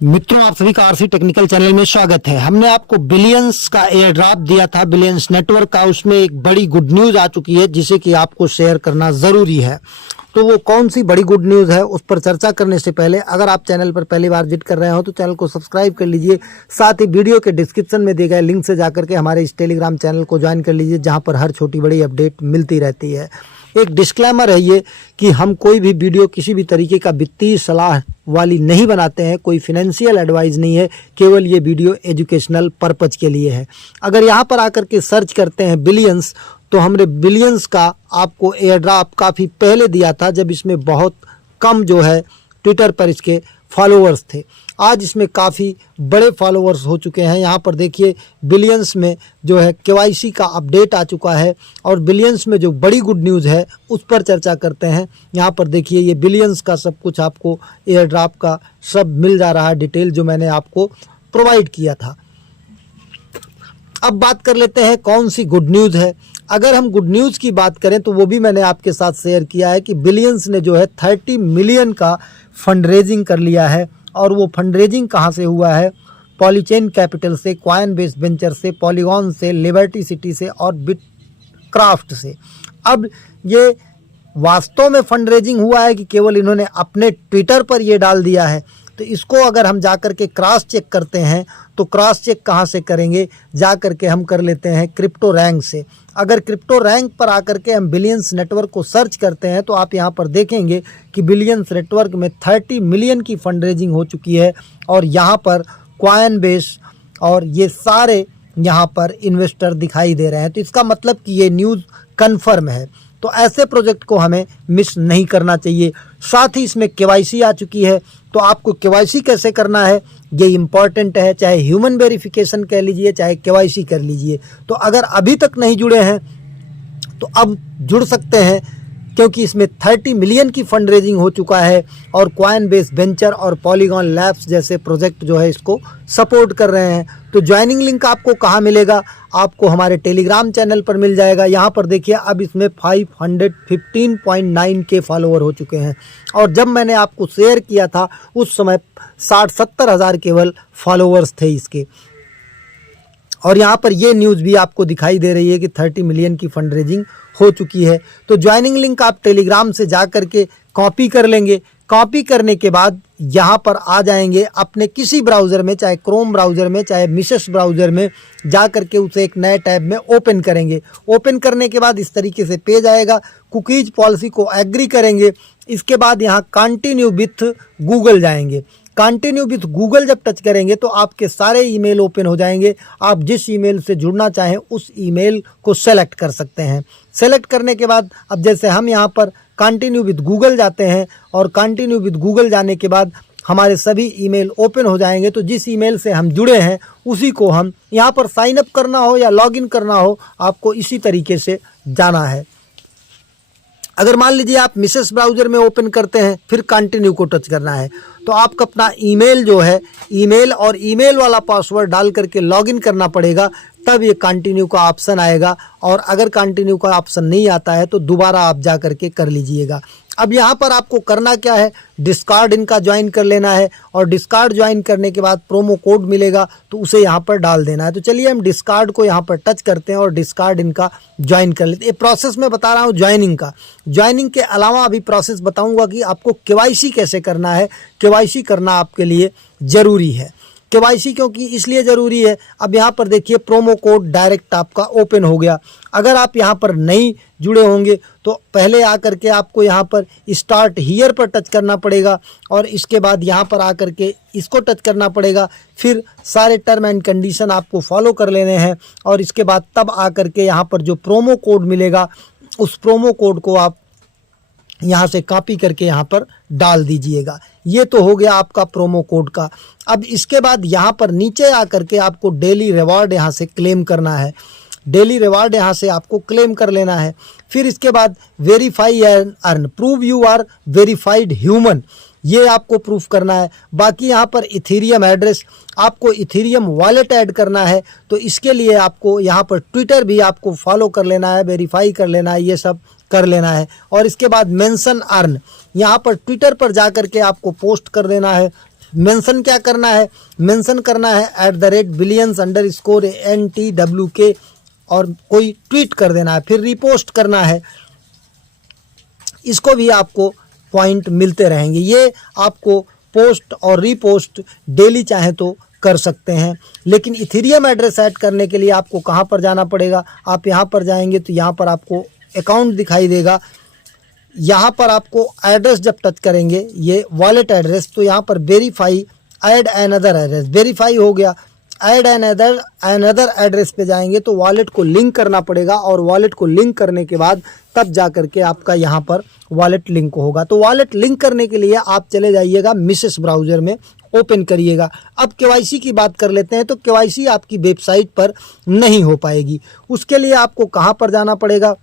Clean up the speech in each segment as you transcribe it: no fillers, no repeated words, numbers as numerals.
मित्रों, आप सभी का आरसी टेक्निकल चैनल में स्वागत है। हमने आपको बिलियंस का एयर ड्रॉप दिया था, बिलियंस नेटवर्क का। उसमें एक बड़ी गुड न्यूज आ चुकी है जिसे कि आपको शेयर करना जरूरी है। तो वो कौन सी बड़ी गुड न्यूज है, उस पर चर्चा करने से पहले अगर आप चैनल पर पहली बार विजिट कर रहे हो तो चैनल को सब्सक्राइब कर लीजिए। साथ ही वीडियो के डिस्क्रिप्शन में दिए गए लिंक से जाकर के हमारे इस टेलीग्राम चैनल को ज्वाइन कर लीजिए, जहां पर हर छोटी बड़ी अपडेट मिलती रहती है। एक डिस्क्लेमर है ये कि हम कोई भी वीडियो किसी भी तरीके का वित्तीय सलाह वाली नहीं बनाते हैं, कोई फिनेंशियल एडवाइस नहीं है, केवल ये वीडियो एजुकेशनल पर्पज के लिए है। अगर यहाँ पर आकर के सर्च करते हैं बिलियंस, तो हमने बिलियंस का आपको एयर ड्रॉप काफ़ी पहले दिया था, जब इसमें बहुत कम जो है ट्विटर पर इसके फॉलोअर्स थे। आज इसमें काफ़ी बड़े फॉलोअर्स हो चुके हैं। यहाँ पर देखिए बिलियंस में जो है केवाईसी का अपडेट आ चुका है, और बिलियंस में जो बड़ी गुड न्यूज़ है उस पर चर्चा करते हैं। यहाँ पर देखिए ये बिलियंस का सब कुछ आपको एयर ड्रॉप का सब मिल जा रहा है, डिटेल जो मैंने आपको प्रोवाइड किया था। अब बात कर लेते हैं कौन सी गुड न्यूज़ है। अगर हम गुड न्यूज़ की बात करें तो वो भी मैंने आपके साथ शेयर किया है कि बिलियंस ने जो है 30 मिलियन का फंड रेजिंग कर लिया है। और वो फंड रेजिंग कहाँ से हुआ है? पॉलीचेन कैपिटल से, कॉइनबेस वेंचर से, पॉलीगॉन से, लिबर्टी सिटी से और बिटक्राफ्ट से। अब ये वास्तव में फंड रेजिंग हुआ है कि केवल इन्होंने अपने ट्विटर पर ये डाल दिया है? तो इसको अगर हम जाकर के क्रॉस चेक करते हैं तो क्रॉस चेक कहाँ से करेंगे? जाकर के हम कर लेते हैं क्रिप्टो रैंक से। अगर क्रिप्टो रैंक पर आकर के हम बिलियंस नेटवर्क को सर्च करते हैं तो आप यहाँ पर देखेंगे कि बिलियंस नेटवर्क में 30 मिलियन की फंड रेजिंग हो चुकी है। और यहाँ पर कॉइनबेस और ये सारे यहाँ पर इन्वेस्टर दिखाई दे रहे हैं। तो इसका मतलब कि ये न्यूज़ कन्फर्म है। तो ऐसे प्रोजेक्ट को हमें मिस नहीं करना चाहिए। साथ ही इसमें केवाईसी आ चुकी है। तो आपको केवाईसी कैसे करना है ये इम्पॉर्टेंट है, चाहे ह्यूमन वेरिफिकेशन कह लीजिए, चाहे केवाईसी कर लीजिए। तो अगर अभी तक नहीं जुड़े हैं तो अब जुड़ सकते हैं, क्योंकि इसमें 30 मिलियन की फंड रेजिंग हो चुका है और कॉइनबेस वेंचर और पॉलीगॉन लैब्स जैसे प्रोजेक्ट जो है इसको सपोर्ट कर रहे हैं। तो ज्वाइनिंग लिंक आपको कहाँ मिलेगा? आपको हमारे टेलीग्राम चैनल पर मिल जाएगा। यहाँ पर देखिए अब इसमें 515.9 के फॉलोअर हो चुके हैं, और जब मैंने आपको शेयर किया था उस समय 60-70 हज़ार केवल फॉलोअर्स थे इसके। और यहाँ पर ये न्यूज़ भी आपको दिखाई दे रही है कि 30 मिलियन की फंड रेजिंग हो चुकी है। तो ज्वाइनिंग लिंक आप टेलीग्राम से जा कर के कॉपी कर लेंगे। कॉपी करने के बाद यहाँ पर आ जाएंगे अपने किसी ब्राउज़र में, चाहे क्रोम ब्राउज़र में, चाहे मिसेस ब्राउज़र में, जा कर के उसे एक नए टैब में ओपन करेंगे। ओपन करने के बाद इस तरीके से पेज आएगा। कुकीज़ पॉलिसी को एग्री करेंगे। इसके बाद यहाँ कंटिन्यू विथ गूगल जाएंगे। कंटिन्यू विथ गूगल जब टच करेंगे तो आपके सारे ईमेल ओपन हो जाएंगे। आप जिस ईमेल से जुड़ना चाहें उस ईमेल को सेलेक्ट कर सकते हैं। सेलेक्ट करने के बाद अब जैसे हम यहाँ पर कंटिन्यू विथ गूगल जाते हैं, और कंटिन्यू विथ गूगल जाने के बाद हमारे सभी ईमेल ओपन हो जाएंगे। तो जिस ईमेल से हम जुड़े हैं उसी को हम यहाँ पर साइन अप करना हो या लॉगिन करना हो, आपको इसी तरीके से जाना है। अगर मान लीजिए आप मिसेस ब्राउज़र में ओपन करते हैं, फिर कंटिन्यू को टच करना है, तो आपको अपना ईमेल जो है, ईमेल और ईमेल वाला पासवर्ड डाल करके लॉगिन करना पड़ेगा, तब ये कंटिन्यू का ऑप्शन आएगा। और अगर कंटिन्यू का ऑप्शन नहीं आता है तो दोबारा आप जा करके कर लीजिएगा। अब यहाँ पर आपको करना क्या है? डिस्कार्ड इनका ज्वाइन कर लेना है, और डिस्कार्ड ज्वाइन करने के बाद प्रोमो कोड मिलेगा तो उसे यहाँ पर डाल देना है। तो चलिए हम डिस्कार्ड को यहाँ पर टच करते हैं और डिस्कार्ड इनका ज्वाइन कर लेते हैं। ये प्रोसेस मैं बता रहा हूँ ज्वाइनिंग का। ज्वाइनिंग के अलावा अभी प्रोसेस बताऊँगा कि आपको केवाईसी कैसे करना है। केवाईसी करना आपके लिए ज़रूरी है। केवाईसी क्योंकि इसलिए ज़रूरी है, अब यहाँ पर देखिए प्रोमो कोड डायरेक्ट आपका ओपन हो गया। अगर आप यहाँ पर नहीं जुड़े होंगे तो पहले आकर के आपको यहाँ पर स्टार्ट हियर पर टच करना पड़ेगा, और इसके बाद यहाँ पर आकर के इसको टच करना पड़ेगा। फिर सारे टर्म एंड कंडीशन आपको फॉलो कर लेने हैं, और इसके बाद तब आकर के यहाँ पर जो प्रोमो कोड मिलेगा उस प्रोमो कोड को आप यहाँ से कॉपी करके यहाँ पर डाल दीजिएगा। ये तो हो गया आपका प्रोमो कोड का। अब इसके बाद यहाँ पर नीचे आकर के आपको डेली रिवॉर्ड यहाँ से क्लेम करना है। डेली रिवॉर्ड यहाँ से आपको क्लेम कर लेना है। फिर इसके बाद verify and earn, prove you are verified human, ये आपको प्रूफ करना है। बाकी यहाँ पर इथेरियम एड्रेस, आपको इथेरियम वॉलेट ऐड करना है, तो इसके लिए आपको यहाँ पर ट्विटर भी आपको फॉलो कर लेना है, वेरीफाई कर लेना है, ये सब कर लेना है। और इसके बाद मेंशन अर्न, यहाँ पर ट्विटर पर जा कर के आपको पोस्ट कर देना है। मेंशन क्या करना है, मेंशन करना है @billions_NTWK और कोई ट्वीट कर देना है, फिर रिपोस्ट करना है। इसको भी आपको पॉइंट मिलते रहेंगे। ये आपको पोस्ट और रीपोस्ट डेली चाहे तो कर सकते हैं। लेकिन इथेरियम एड्रेस ऐड करने के लिए आपको कहाँ पर जाना पड़ेगा, आप यहाँ पर जाएंगे तो यहाँ पर आपको अकाउंट दिखाई देगा। यहाँ पर आपको एड्रेस जब टच करेंगे, ये वॉलेट एड्रेस, तो यहाँ पर verify add another address, verify हो गया। ऐड अनदर एड्रेस पे जाएंगे तो वॉलेट को लिंक करना पड़ेगा और वॉलेट को लिंक करने के बाद तब जा करके आपका यहाँ पर वॉलेट लिंक होगा। तो वॉलेट लिंक करने के लिए आप चले जाइएगा मिसेस ब्राउज़र में, ओपन करिएगा। अब केवाईसी की बात कर लेते हैं। तो केवाईसी आपकी वेबसाइट पर नहीं हो पाएगी। उसके लिए आपको कहाँ पर जाना पड़ेगा,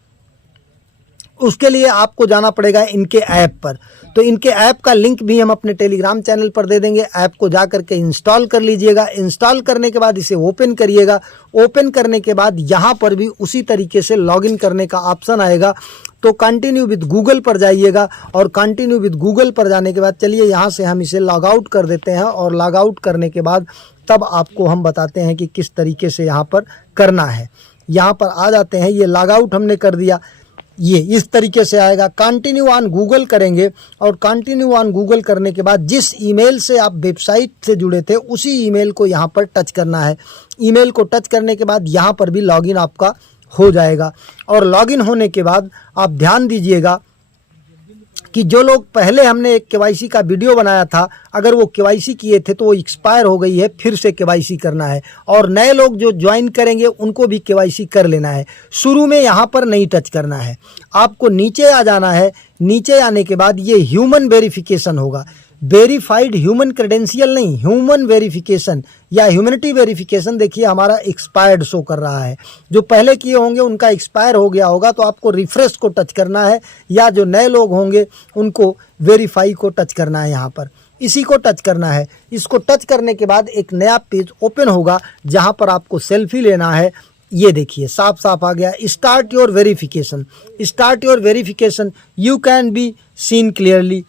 उसके लिए आपको जाना पड़ेगा इनके ऐप पर। तो इनके ऐप का लिंक भी हम अपने टेलीग्राम चैनल पर दे देंगे। ऐप को जा करके इंस्टॉल कर लीजिएगा। इंस्टॉल करने के बाद इसे ओपन करिएगा। ओपन करने के बाद यहाँ पर भी उसी तरीके से लॉगिन करने का ऑप्शन आएगा। तो कंटिन्यू विद गूगल पर जाइएगा और कंटिन्यू विद गूगल पर जाने के बाद चलिए यहाँ से हम इसे लॉग आउट कर देते हैं और लॉग आउट करने के बाद तब आपको हम बताते हैं कि किस तरीके से यहाँ पर करना है। यहाँ पर आ जाते हैं, ये लॉग आउट हमने कर दिया, ये इस तरीके से आएगा। कंटिन्यू ऑन गूगल करेंगे और कंटिन्यू ऑन गूगल करने के बाद जिस ईमेल से आप वेबसाइट से जुड़े थे उसी ईमेल को यहाँ पर टच करना है। ईमेल को टच करने के बाद यहाँ पर भी लॉगिन आपका हो जाएगा। और लॉगिन होने के बाद आप ध्यान दीजिएगा कि जो लोग पहले हमने एक केवाईसी का वीडियो बनाया था, अगर वो केवाईसी किए थे तो वो एक्सपायर हो गई है, फिर से केवाईसी करना है। और नए लोग जो ज्वाइन करेंगे उनको भी केवाईसी कर लेना है। शुरू में यहाँ पर नहीं टच करना है, आपको नीचे आ जाना है। नीचे आने के बाद ये ह्यूमन वेरिफिकेशन होगा। वेरीफाइड ह्यूमन क्रेडेंशियल नहीं, ह्यूमन वेरिफिकेशन या ह्यूमनिटी वेरिफिकेशन। देखिए हमारा एक्सपायर्ड शो कर रहा है। जो पहले किए होंगे उनका एक्सपायर हो गया होगा, तो आपको रिफ्रेश को टच करना है, या जो नए लोग होंगे उनको वेरीफाई को टच करना है। यहाँ पर इसी को टच करना है। इसको टच करने के बाद एक नया पेज ओपन होगा जहाँ पर आपको सेल्फी लेना है। ये देखिए साफ साफ आ गया, start your verification. Start your verification, you can be seen clearly.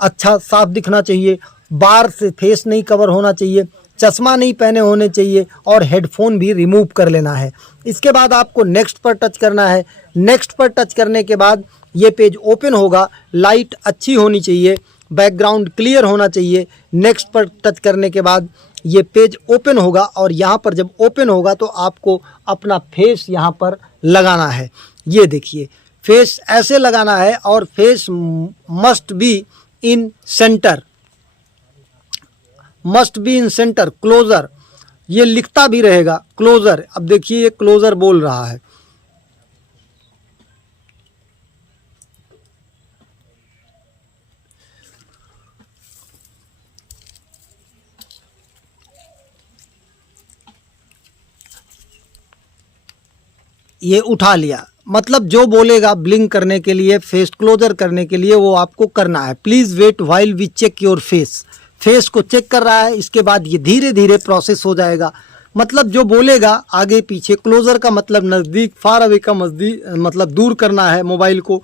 अच्छा साफ दिखना चाहिए, बार से फेस नहीं कवर होना चाहिए, चश्मा नहीं पहने होने चाहिए और हेडफोन भी रिमूव कर लेना है। इसके बाद आपको नेक्स्ट पर टच करना है। नेक्स्ट पर टच करने के बाद ये पेज ओपन होगा। लाइट अच्छी होनी चाहिए, बैकग्राउंड क्लियर होना चाहिए। नेक्स्ट पर टच करने के बाद ये पेज ओपन होगा और यहाँ पर जब ओपन होगा तो आपको अपना फेस यहाँ पर लगाना है। ये देखिए फेस ऐसे लगाना है और face must be in centre, must be in centre, closer. ये लिखता भी रहेगा क्लोजर। अब देखिए ये क्लोजर बोल रहा है। ये उठा लिया, मतलब जो बोलेगा ब्लिंक करने के लिए, फेस क्लोजर करने के लिए, वो आपको करना है। Please wait while we check your face. Face को चेक कर रहा है, इसके बाद ये धीरे धीरे प्रोसेस हो जाएगा। मतलब जो बोलेगा आगे पीछे, क्लोजर का मतलब नज़दीक, फार अवे का मतलब दूर करना है मोबाइल को,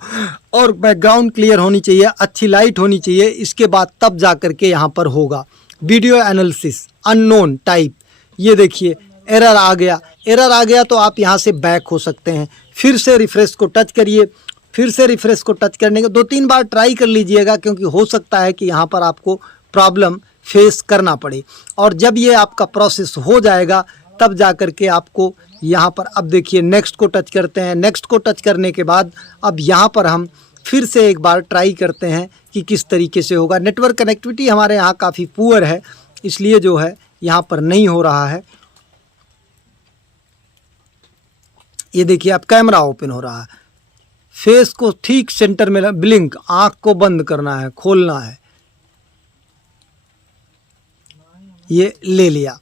और बैकग्राउंड क्लियर होनी चाहिए, अच्छी लाइट होनी चाहिए। इसके बाद तब जा कर के यहाँ पर होगा वीडियो एनालिसिस अननोन टाइप। ये देखिए एरर आ गया। एरर आ गया तो आप यहाँ से बैक हो सकते हैं। फिर से रिफ्रेश को टच करिए। फिर से रिफ्रेश को टच करने के 2-3 बार ट्राई कर लीजिएगा, क्योंकि हो सकता है कि यहाँ पर आपको प्रॉब्लम फेस करना पड़े। और जब ये आपका प्रोसेस हो जाएगा तब जा कर के आपको यहाँ पर, अब देखिए नेक्स्ट को टच करते हैं। नेक्स्ट को टच करने के बाद अब यहाँ पर हम फिर से एक बार ट्राई करते हैं कि किस तरीके से होगा। नेटवर्क कनेक्टिविटी हमारे यहाँ काफ़ी पुअर है, इसलिए जो है यहाँ पर नहीं हो रहा है। ये देखिए अब कैमरा ओपन हो रहा है। फेस को ठीक सेंटर में ब्लिंक, आँख को बंद करना है, खोलना है। ये ले लिया।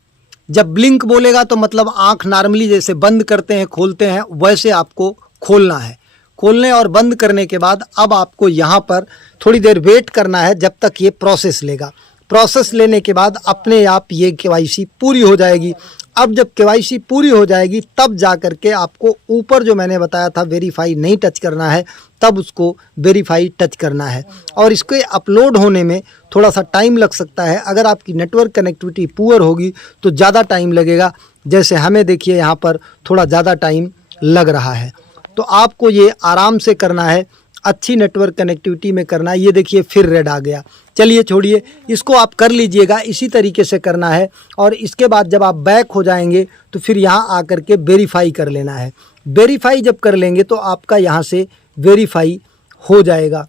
जब ब्लिंक बोलेगा तो मतलब आँख नॉर्मली जैसे बंद करते हैं खोलते हैं वैसे आपको खोलना है। खोलने और बंद करने के बाद अब आपको यहाँ पर थोड़ी देर वेट करना है जब तक ये प्रोसेस लेगा। प्रोसेस लेने के बाद अपने आप ये केवाईसी पूरी हो जाएगी। अब जब केवाईसी पूरी हो जाएगी तब जा कर के आपको ऊपर जो मैंने बताया था वेरीफाई नहीं टच करना है, तब उसको वेरीफाई टच करना है। और इसके अपलोड होने में थोड़ा सा टाइम लग सकता है। अगर आपकी नेटवर्क कनेक्टिविटी पुअर होगी तो ज़्यादा टाइम लगेगा, जैसे हमें देखिए यहाँ पर थोड़ा ज़्यादा टाइम लग रहा है। तो आपको ये आराम से करना है, अच्छी नेटवर्क कनेक्टिविटी में करना है। ये देखिए फिर रेड आ गया, चलिए छोड़िए, इसको आप कर लीजिएगा, इसी तरीके से करना है। और इसके बाद जब आप बैक हो जाएंगे तो फिर यहाँ आकर के वेरीफाई कर लेना है। वेरीफाई जब कर लेंगे तो आपका यहाँ से वेरीफाई हो जाएगा।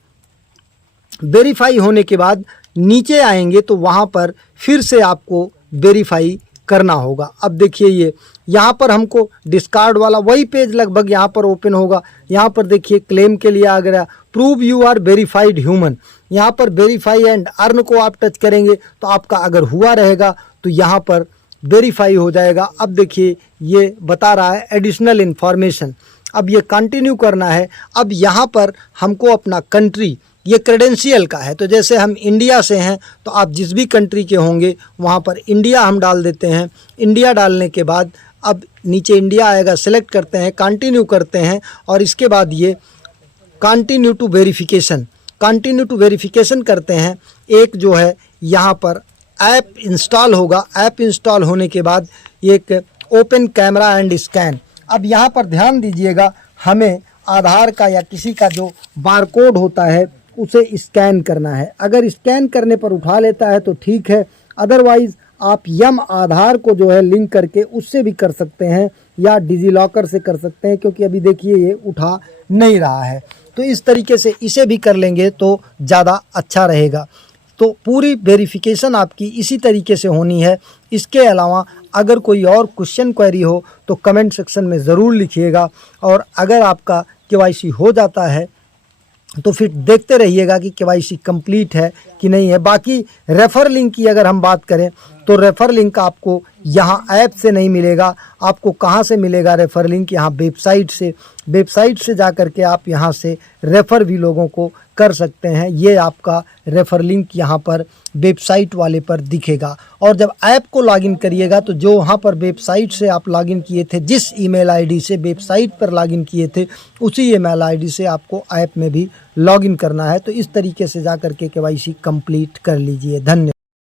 वेरीफाई होने के बाद नीचे आएंगे तो वहाँ पर फिर से आपको वेरीफाई करना होगा। अब देखिए ये यहाँ पर हमको डिस्कार्ड वाला वही पेज लगभग यहाँ पर ओपन होगा। यहाँ पर देखिए क्लेम के लिए आ गया, prove you are verified human. यहाँ पर वेरीफाई एंड अर्न को आप टच करेंगे तो आपका अगर हुआ रहेगा तो यहाँ पर वेरीफाई हो जाएगा। अब देखिए ये बता रहा है एडिशनल इन्फॉर्मेशन, अब ये कंटिन्यू करना है। अब यहाँ पर हमको अपना कंट्री, ये क्रेडेंशियल का है, तो जैसे हम इंडिया से हैं तो आप जिस भी कंट्री के होंगे वहाँ पर इंडिया हम डाल देते हैं। इंडिया डालने के बाद अब नीचे इंडिया आएगा, सेलेक्ट करते हैं, कंटिन्यू करते हैं और इसके बाद ये कंटिन्यू टू वेरिफिकेशन करते हैं। एक जो है यहाँ पर ऐप इंस्टॉल होगा, ऐप इंस्टॉल होने के बाद एक ओपन कैमरा एंड स्कैन। अब यहाँ पर ध्यान दीजिएगा, हमें आधार का या किसी का जो बारकोड होता है उसे स्कैन करना है। अगर स्कैन करने पर उठा लेता है तो ठीक है, अदरवाइज़ आप यम आधार को जो है लिंक करके उससे भी कर सकते हैं या डिजीलॉकर से कर सकते हैं, क्योंकि अभी देखिए ये उठा नहीं रहा है। तो इस तरीके से इसे भी कर लेंगे तो ज़्यादा अच्छा रहेगा। तो पूरी वेरिफिकेशन आपकी इसी तरीके से होनी है। इसके अलावा अगर कोई और क्वेश्चन क्वेरी हो तो कमेंट सेक्शन में ज़रूर लिखिएगा। और अगर आपका केवाईसी हो जाता है तो फिर देखते रहिएगा कि केवाईसी कंप्लीट है कि नहीं है। बाकी रेफ़र लिंक की अगर हम बात करें तो रेफ़र लिंक आपको यहाँ ऐप से नहीं मिलेगा। आपको कहाँ से मिलेगा रेफ़र लिंक? यहाँ वेबसाइट से जा कर के आप यहाँ से रेफ़र भी लोगों को कर सकते हैं। ये आपका रेफ़र लिंक यहाँ पर वेबसाइट वाले पर दिखेगा। और जब ऐप को लॉगिन करिएगा तो जो वहाँ पर वेबसाइट से आप लॉगिन किए थे, जिस ईमेल आईडी से वेबसाइट पर लॉगिन किए थे, उसी ईमेल आईडी से आपको ऐप में भी लॉगिन करना है। तो इस तरीके से जा कर के केवाईसी कंप्लीट कर लीजिए। धन्यवाद।